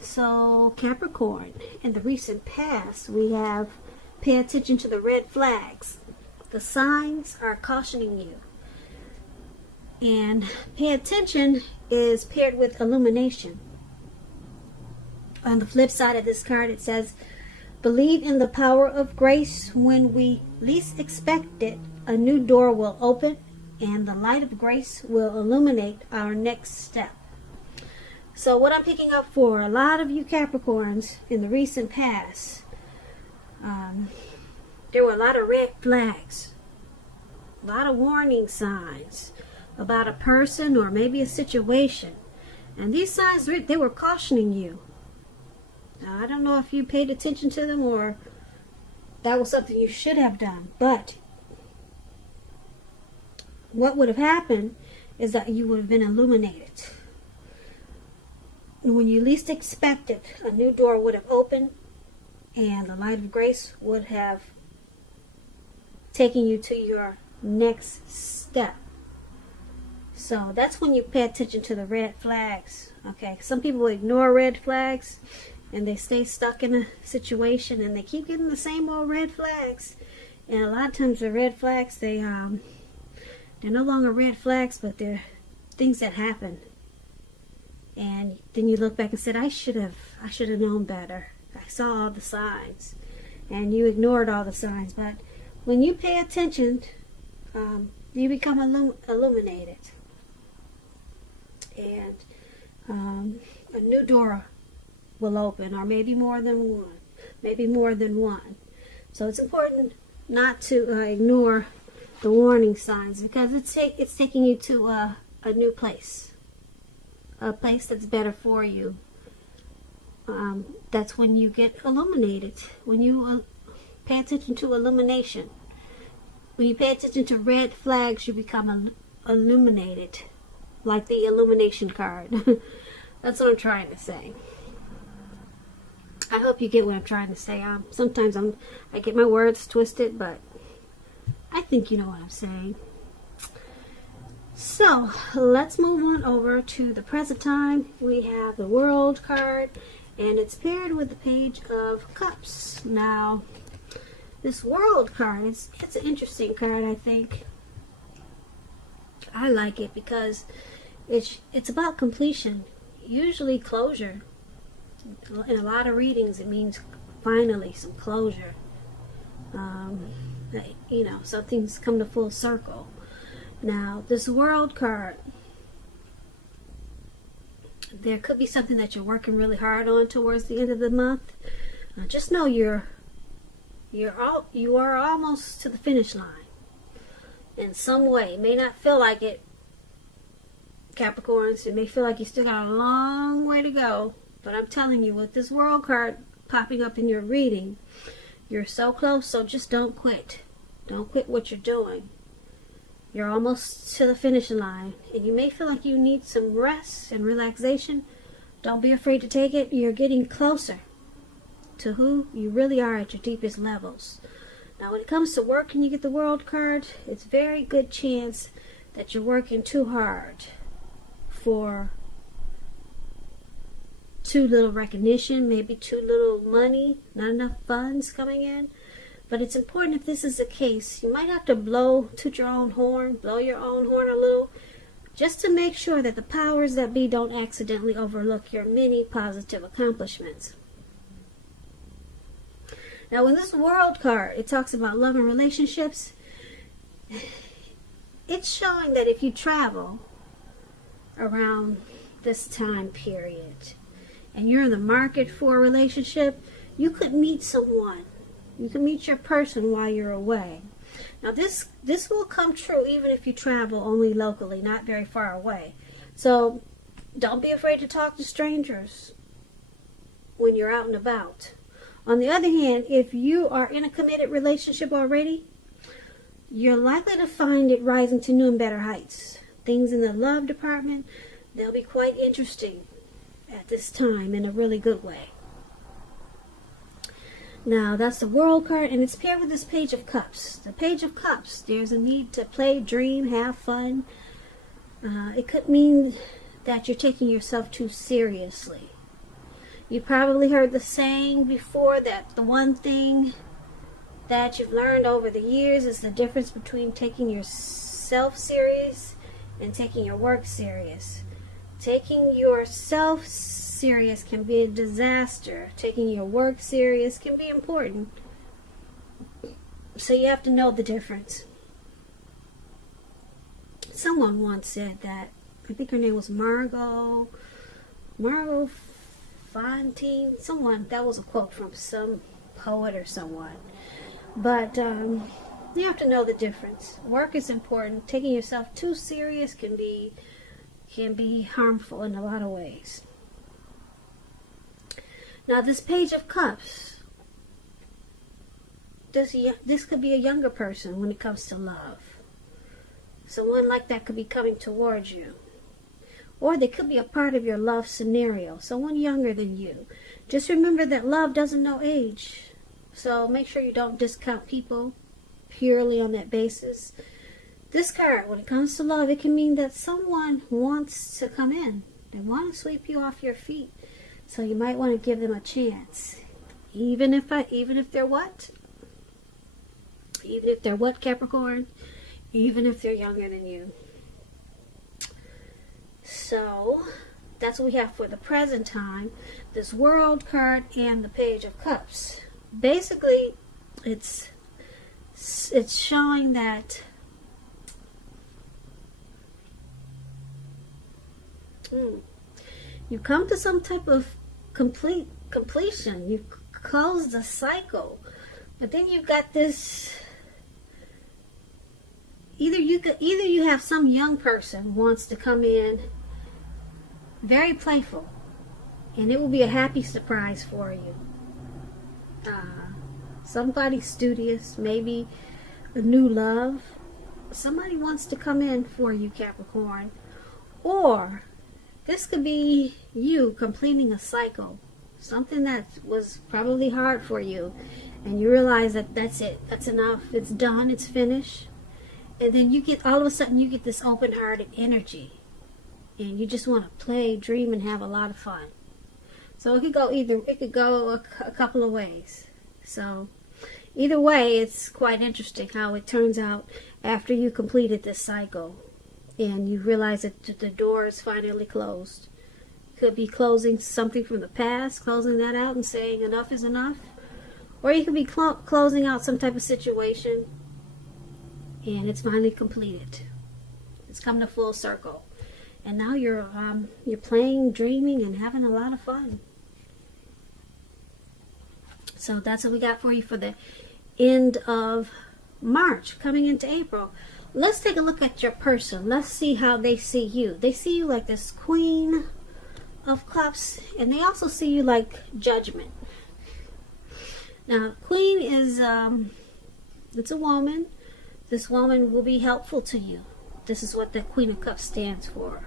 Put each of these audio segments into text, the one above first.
So Capricorn, in the recent past, we have pay attention to the red flags. The signs are cautioning you. And pay attention is paired with illumination. On the flip side of this card, it says, believe in the power of grace. When we least expect it, a new door will open and the light of grace will illuminate our next step. So what I'm picking up for a lot of you Capricorns in the recent past, there were a lot of red flags, a lot of warning signs about a person or maybe a situation. And these signs, they were cautioning you. Now, I don't know if you paid attention to them or that was something you should have done. But what would have happened is that you would have been illuminated. When you least expect it, a new door would have opened and the light of grace would have taken you to your next step. So that's when you pay attention to the red flags. Okay, some people ignore red flags and they stay stuck in a situation and they keep getting the same old red flags. And a lot of times the red flags, they're no longer red flags, but they're things that happen. And then you look back and said, I should have known better. I saw all the signs. And you ignored all the signs. But when you pay attention, you become illuminated. And a new door will open, or maybe more than one. So it's important not to ignore the warning signs, because it's taking you to a new place, a place that's better for you. That's when you get illuminated, when you pay attention to illumination. When you pay attention to red flags, you become illuminated, like the illumination card. That's what I'm trying to say. I hope you get what I'm trying to say. Sometimes I get my words twisted, but I think you know what I'm saying. So let's move on over to the present time. We have the World card, and it's paired with the Page of Cups. Now, this World card, it's an interesting card, I think. I like it because it's about completion, usually closure. In a lot of readings, it means finally some closure. Something's come to full circle. Now, this World card, there could be something that you're working really hard on towards the end of the month. Just know you are almost to the finish line in some way. It may not feel like it, Capricorns. It may feel like you still got a long way to go. But I'm telling you, with this World card popping up in your reading, you're so close, so just don't quit. Don't quit what you're doing. You're almost to the finish line, and you may feel like you need some rest and relaxation. Don't be afraid to take it. You're getting closer to who you really are at your deepest levels. Now, when it comes to work and you get the World card, it's a very good chance that you're working too hard for too little recognition, maybe too little money, not enough funds coming in. But it's important, if this is the case, you might have to toot your own horn, blow your own horn a little, just to make sure that the powers that be don't accidentally overlook your many positive accomplishments. Now, in this World card, it talks about love and relationships. It's showing that if you travel around this time period, and you're in the market for a relationship, you could meet someone. You can meet your person while you're away. Now, this will come true even if you travel only locally, not very far away. So don't be afraid to talk to strangers when you're out and about. On the other hand, if you are in a committed relationship already, you're likely to find it rising to new and better heights. Things in the love department, they'll be quite interesting at this time in a really good way. Now, that's the World card, and it's paired with this Page of Cups. The Page of Cups, there's a need to play, dream, have fun. It could mean that you're taking yourself too seriously. You probably heard the saying before that the one thing that you've learned over the years is the difference between taking yourself serious and taking your work serious. Taking yourself serious can be a disaster. Taking your work serious can be important. So you have to know the difference. Someone once said that, I think her name was Margot Fontaine, someone, that was a quote from some poet or someone. But you have to know the difference. Work is important. Taking yourself too serious can be harmful in a lot of ways. Now this Page of Cups, this could be a younger person when it comes to love. Someone like that could be coming towards you. Or they could be a part of your love scenario. Someone younger than you. Just remember that love doesn't know age. So make sure you don't discount people purely on that basis. This card, when it comes to love, it can mean that someone wants to come in. They want to sweep you off your feet. So you might want to give them a chance. Even if they're what? Even if they're what, Capricorn? Even if they're younger than you. So, that's what we have for the present time. This World card and the Page of Cups. Basically, it's showing that you come to some type of completion. You close the cycle. But then you've got this, either you have some young person wants to come in very playful, and it will be a happy surprise for you. Somebody studious, maybe a new love. Somebody wants to come in for you, Capricorn. Or this could be you completing a cycle. Something that was probably hard for you, and you realize that that's it. That's enough. It's done. It's finished. And then you get, all of a sudden, you get this open-hearted energy. And you just want to play, dream, and have a lot of fun. So it could go a couple of ways. So either way, it's quite interesting how it turns out after you completed this cycle. And you realize that the door is finally closed. Could be closing something from the past, closing that out and saying enough is enough. Or you could be closing out some type of situation and it's finally completed. It's come to full circle. And now you're playing, dreaming, and having a lot of fun. So that's what we got for you for the end of March, coming into April. Let's take a look at your person. Let's see how they see you. They see you like this Queen of Cups, and they also see you like Judgment. Now, Queen is, it's a woman. This woman will be helpful to you. This is what the Queen of Cups stands for.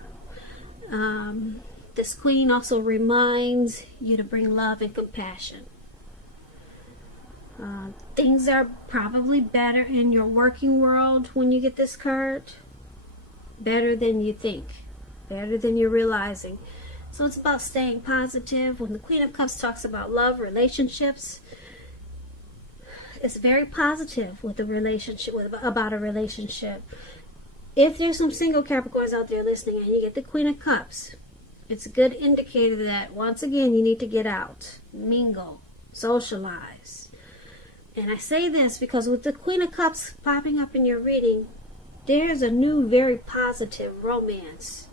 This Queen also reminds you to bring love and compassion. Things are probably better in your working world when you get this card. Better than you think. Better than you're realizing. So it's about staying positive. When the Queen of Cups talks about love, relationships, it's very positive with a relationship, about a relationship. If there's some single Capricorns out there listening and you get the Queen of Cups, it's a good indicator that, once again, you need to get out, mingle, socialize. And I say this because with the Queen of Cups popping up in your reading, there's a new, very positive romance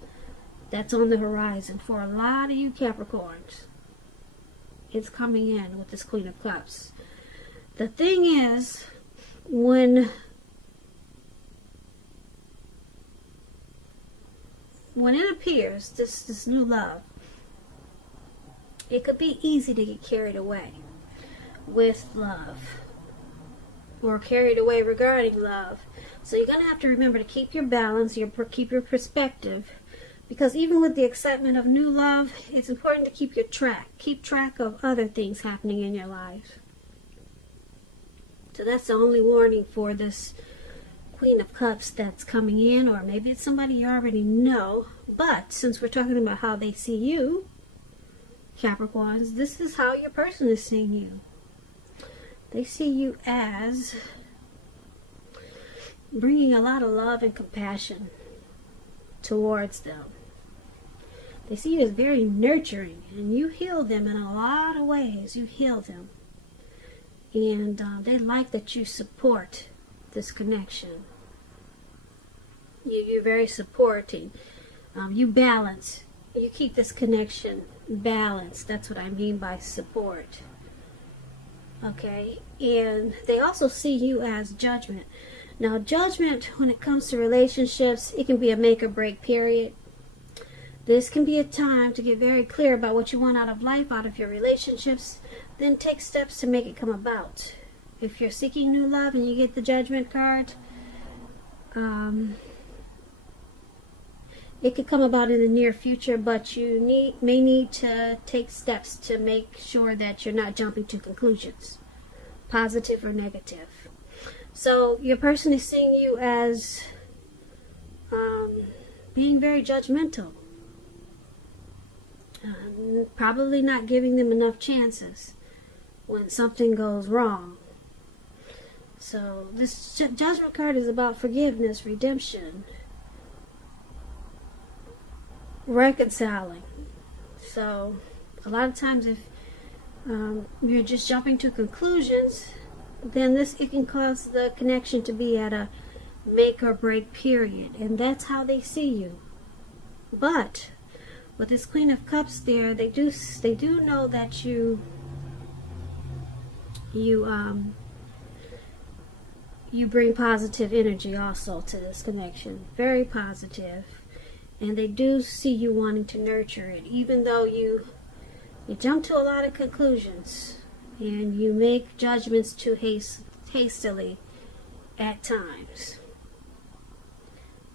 that's on the horizon for a lot of you Capricorns. It's coming in with this Queen of Cups. The thing is, when it appears, this new love, it could be easy to get carried away with love, or carried away regarding love. So you're going to have to remember to keep your balance, keep your perspective, because even with the excitement of new love, it's important to keep track of other things happening in your life. So that's the only warning for this Queen of Cups that's coming in, or maybe it's somebody you already know. But since we're talking about how they see you, Capricorns, this is how your person is seeing you. They see you as bringing a lot of love and compassion towards them. They see you as very nurturing, and you heal them in a lot of ways. You heal them. And they like that you support this connection. You're very supporting. You balance. You keep this connection balanced. That's what I mean by support. Okay? And they also see you as judgment. Now, judgment, when it comes to relationships, it can be a make or break period. This can be a time to get very clear about what you want out of life, out of your relationships. Then take steps to make it come about. If you're seeking new love and you get the Judgment card, it could come about in the near future, but you may need to take steps to make sure that you're not jumping to conclusions, positive or negative. So your person is seeing you as being very judgmental. Probably not giving them enough chances when something goes wrong. So this Judgment card is about forgiveness, redemption, reconciling. So a lot of times if you're just jumping to conclusions, then it can cause the connection to be at a make or break period, and that's how they see you. But with this Queen of Cups there, they do know that you bring positive energy also to this connection, very positive, and they do see you wanting to nurture it, even though you jump to a lot of conclusions and you make judgments too hastily at times,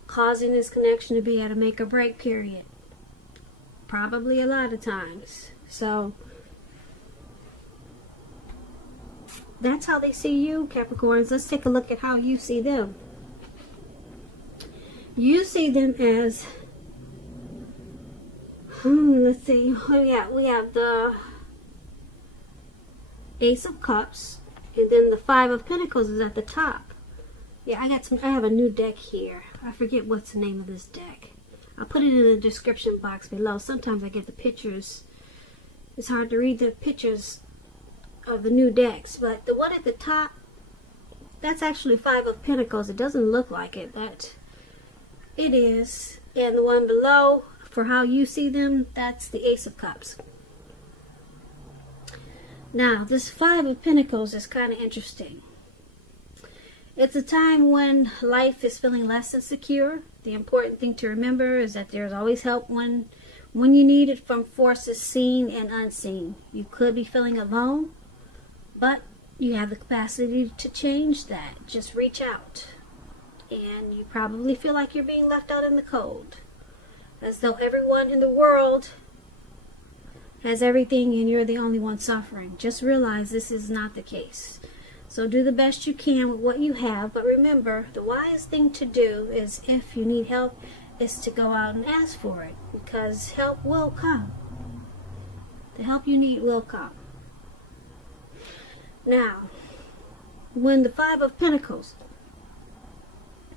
causing this connection to be at a make or break period. Probably a lot of times. So that's how they see you, Capricorns. Let's take a look at how you see them. You see them as, let's see, we have the Ace of Cups, and then the Five of Pentacles is at the top. Yeah, I have a new deck here. I forget what's the name of this deck. I'll put it in the description box below. Sometimes I get the pictures. It's hard to read the pictures of the new decks. But the one at the top, that's actually Five of Pentacles. It doesn't look like it, but it is. And the one below, for how you see them, that's the Ace of Cups. Now, this Five of Pentacles is kind of interesting. It's a time when life is feeling less than secure. The important thing to remember is that there's always help when you need it from forces seen and unseen. You could be feeling alone, but you have the capacity to change that. Just reach out. And you probably feel like you're being left out in the cold, as though everyone in the world has everything and you're the only one suffering. Just realize this is not the case. So do the best you can with what you have, but remember, the wise thing to do is, if you need help, is to go out and ask for it, because help will come. The help you need will come. Now, when the Five of Pentacles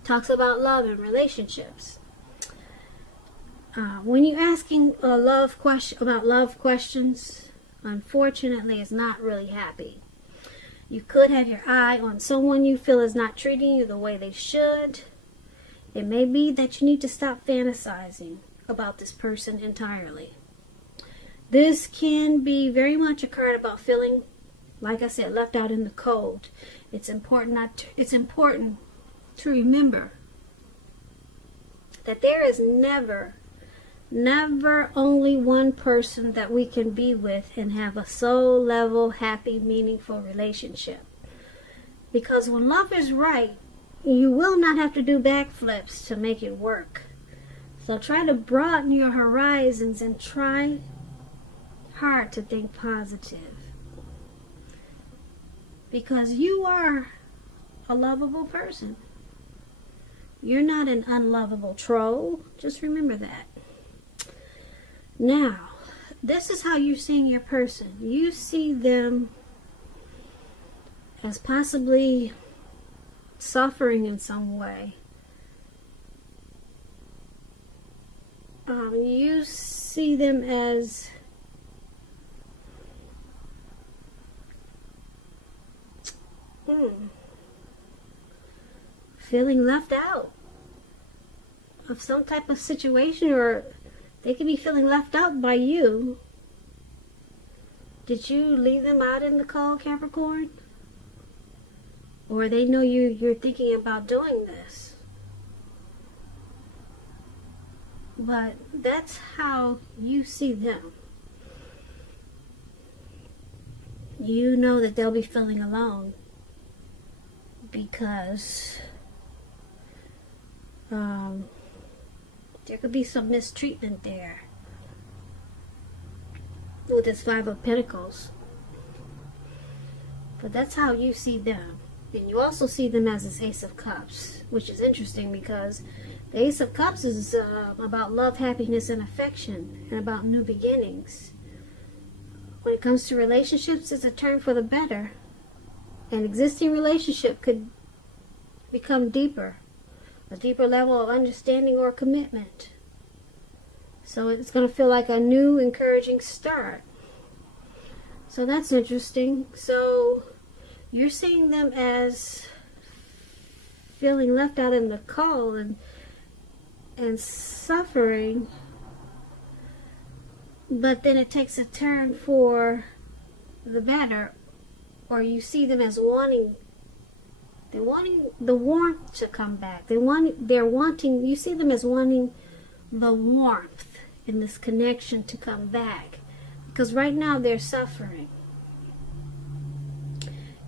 talks about love and relationships, when you're asking about love questions, unfortunately, it's not really happy. You could have your eye on someone you feel is not treating you the way they should. It may be that you need to stop fantasizing about this person entirely. This can be very much a card about feeling, like I said, left out in the cold. It's important to remember that there is never only one person that we can be with and have a soul level, happy, meaningful relationship. Because when love is right, you will not have to do backflips to make it work. So try to broaden your horizons and try hard to think positive. Because you are a lovable person. You're not an unlovable troll. Just remember that. Now, this is how you're seeing your person. You see them as possibly suffering in some way. You see them as feeling left out of some type of situation, or they could be feeling left out by you. Did you leave them out in the cold, Capricorn? Or they know you're thinking about doing this. But that's how you see them. You know that they'll be feeling alone because there could be some mistreatment there with this Five of Pentacles. But that's how you see them. And you also see them as this Ace of Cups, which is interesting because the Ace of Cups is about love, happiness, and affection, and about new beginnings. When it comes to relationships, it's a turn for the better. An existing relationship could become deeper, a deeper level of understanding or commitment. So it's going to feel like a new, encouraging start. So that's interesting. So you're seeing them as feeling left out in the cold and suffering, but then it takes a turn for the better, or you see them as wanting the warmth to come back. You see them as wanting the warmth in this connection to come back, because right now they're suffering.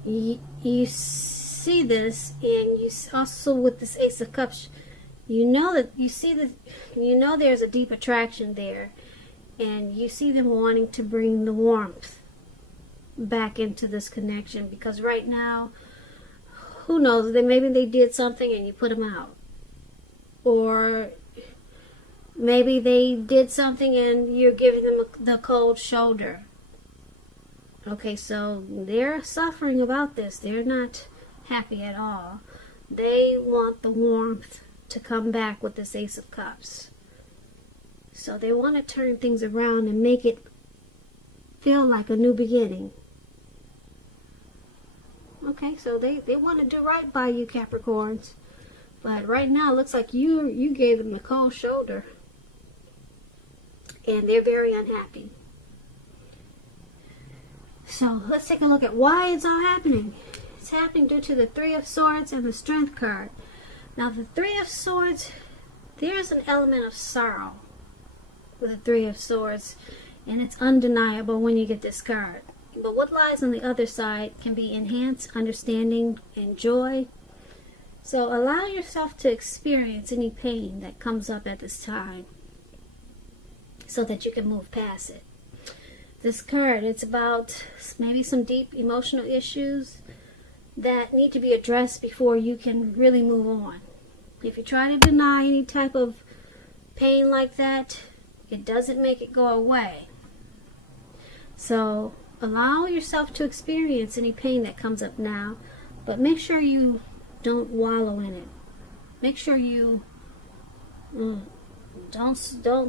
You see this, and you also with this Ace of Cups, you know there's a deep attraction there, and you see them wanting to bring the warmth back into this connection, because right now, who knows, maybe they did something and you put them out, or maybe they did something and you're giving them the cold shoulder. Okay, so they're suffering about this. They're not happy at all. They want the warmth to come back with this Ace of Cups. So they want to turn things around and make it feel like a new beginning. Okay, so they want to do right by you, Capricorns. But right now, it looks like you gave them the cold shoulder. And they're very unhappy. So let's take a look at why it's all happening. It's happening due to the Three of Swords and the Strength card. Now the Three of Swords, there's an element of sorrow with the Three of Swords, and it's undeniable when you get this card. But what lies on the other side can be enhanced understanding and joy. So allow yourself to experience any pain that comes up at this time so that you can move past it. This card, it's about maybe some deep emotional issues that need to be addressed before you can really move on. If you try to deny any type of pain like that, it doesn't make it go away. So allow yourself to experience any pain that comes up now, but make sure you don't wallow in it. Make sure you don't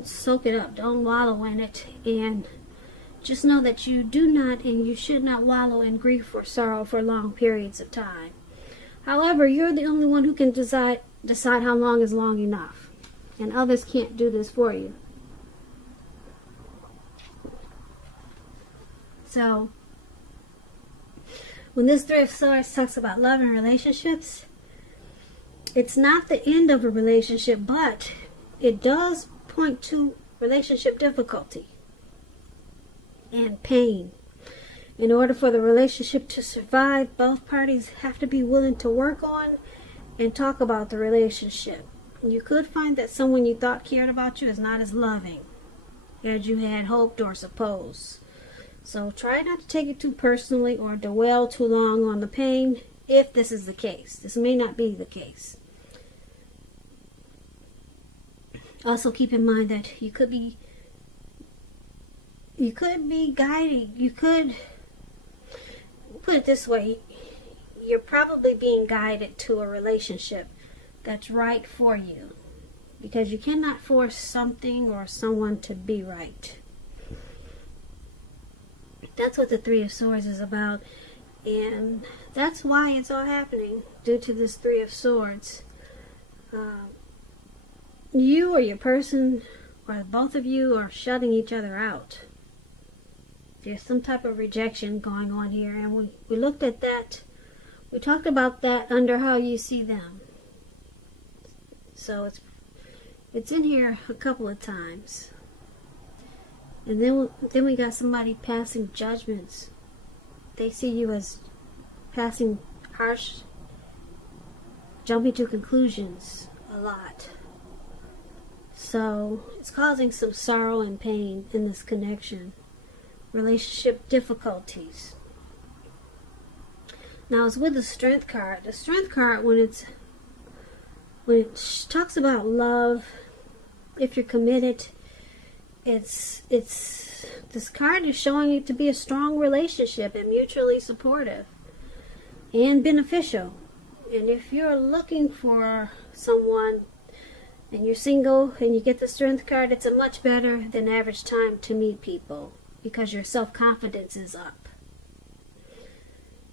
soak it up. Don't wallow in it, and just know that you do not and you should not wallow in grief or sorrow for long periods of time. However, you're the only one who can decide how long is long enough, and others can't do this for you. So when this Three of Swords talks about love and relationships, it's not the end of a relationship, but it does point to relationship difficulty and pain. In order for the relationship to survive, both parties have to be willing to work on and talk about the relationship. You could find that someone you thought cared about you is not as loving as you had hoped or supposed. So try not to take it too personally or dwell too long on the pain if this is the case. This may not be the case. Also keep in mind that you could be you could be guiding. You could put it this way. You're probably being guided to a relationship that's right for you, because you cannot force something or someone to be right. That's what the Three of Swords is about, and that's why it's all happening, due to this Three of Swords. You or your person, or both of you, are shutting each other out. There's some type of rejection going on here, and we looked at that. We talked about that under how you see them. So it's in here a couple of times. And then we got somebody passing judgments. They see you as passing harsh, jumping to conclusions a lot. So it's causing some sorrow and pain in this connection. Relationship difficulties. Now it's with the Strength card. The Strength card, when it talks about love, if you're committed, it's this card is showing it to be a strong relationship and mutually supportive and beneficial. And if you're looking for someone and you're single and you get the Strength card, it's a much better than average time to meet people, because your self-confidence is up.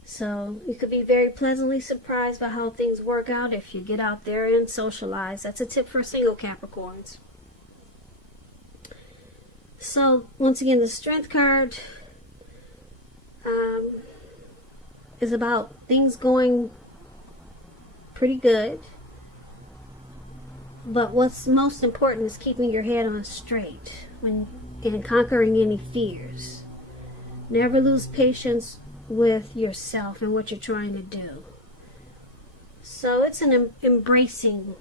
So you could be very pleasantly surprised by how things work out if you get out there and socialize. That's a tip for single Capricorns. So once again, the Strength card is about things going pretty good. But what's most important is keeping your head on straight and conquering any fears. Never lose patience with yourself and what you're trying to do. So it's an embracing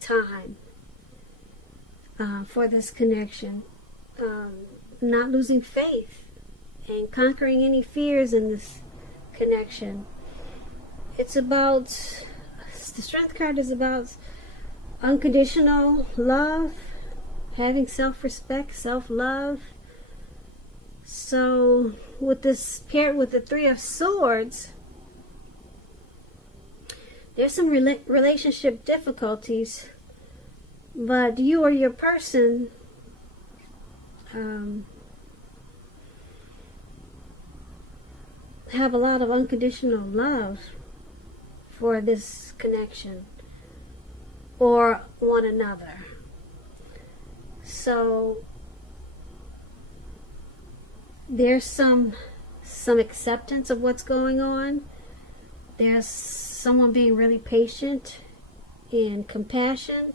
time for this connection. Not losing faith and conquering any fears in this connection. It's about, the Strength card is about unconditional love, having self-respect, self-love. So with this paired with the Three of Swords, there's some relationship difficulties, but you or your person have a lot of unconditional love for this connection or one another. So there's some acceptance of what's going on. There's someone being really patient and compassion,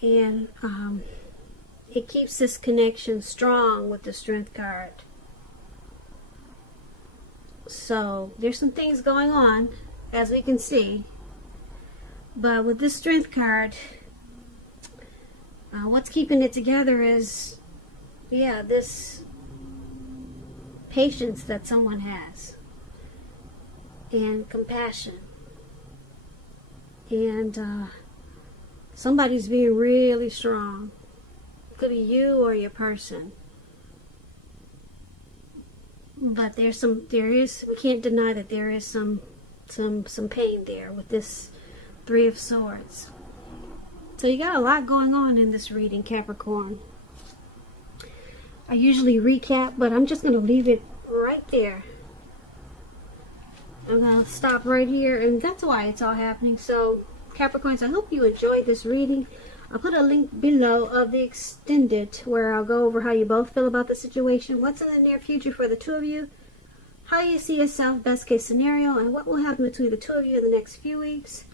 and it keeps this connection strong with the Strength card. So there's some things going on, as we can see, but with this Strength card, what's keeping it together is, this patience that someone has, and compassion, and somebody's being really strong. It could be you or your person, but we can't deny that there is some pain there with this Three of Swords. So you got a lot going on in this reading, Capricorn. I usually recap, but I'm just going to leave it right there. I'm going to stop right here, and that's why it's all happening. So, Capricorns, I hope you enjoyed this reading. I'll put a link below of the extended where I'll go over how you both feel about the situation, what's in the near future for the two of you, how you see yourself, best case scenario, and what will happen between the two of you in the next few weeks.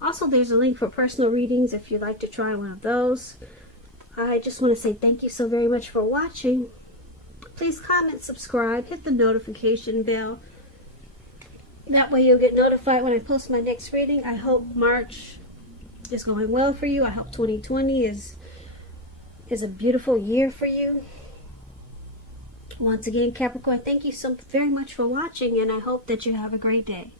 Also, there's a link for personal readings if you'd like to try one of those. I just want to say thank you so very much for watching. Please comment, subscribe, hit the notification bell. That way you'll get notified when I post my next reading. I hope March is going well for you. I hope 2020 is a beautiful year for you. Once again, Capricorn, thank you so very much for watching, and I hope that you have a great day.